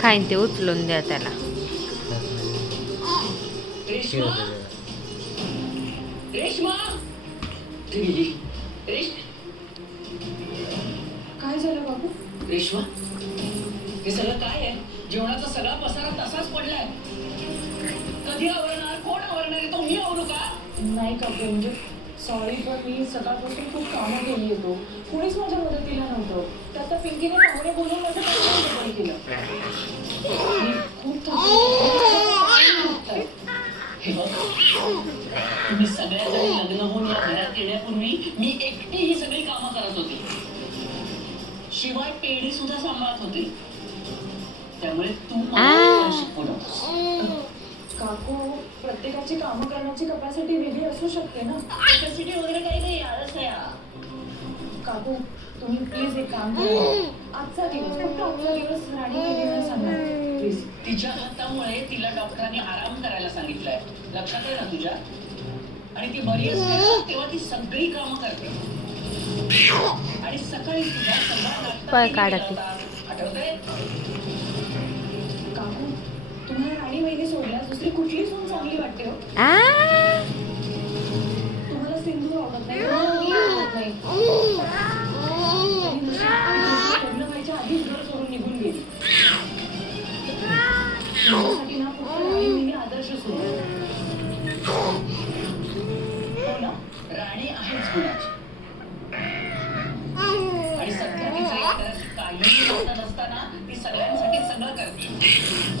खाईन ते उचलून द्या त्याला. रेश्मा! रेश्मा! ती गेली रेश काय झालं बाबू? रेश्मा हे सगळं काय आहे? जेवणाचा सगळा पसारा तसाच पडलाय. कधी आवरणार? कोण आवरणार? आहे तो मी आवरू का? नाही काकू म्हणजे सॉरी पण मी सकाळपासून खूप कामं केली होतो. कुणीच माझ्या मदतीला नव्हतं. त्यात त्या पिंकीने पाहुणे बोलून माझं केलं. हे बघ तुम्ही सगळ्याजणी लग्न होऊन या घरात येण्यापूर्वी मी एकटी ही सगळी कामं करत होती शिवाय पेढी सुद्धा सांभाळत होती त्यामुळे तू मला नकोस. काकू प्रत्येकाची कामं करण्याची कपॅसिटी वेगळी असू शकते ना कॅपॅसिटी वगैरे काही नाही आळस आहे हा. काकू तुम्ही प्लीज एक काम करा. आजचा दिवस फक्त आजचा दिवस राणी गेली सांगा. प्लीज तिच्या हातामुळे तिला डॉक्टरांनी आराम करायला सांगितलंय. लक्षात आहे ना तुझ्या? आणि ती बरी असते ना तेव्हा ती सगळी कामं करते. आणि सकाळी तुझा सगळा नाश्ता पाय तिने काढा केला ती. होता. आठवतंय? काकू तुम्हाला राणी वहिनी सोडल्या. दुसरी कुठली सून चांगली वाटते हो. आ! राणी आहेच गुणाची आणि सध्या तिचं नसताना ती सगळ्यांसाठी सगळं करते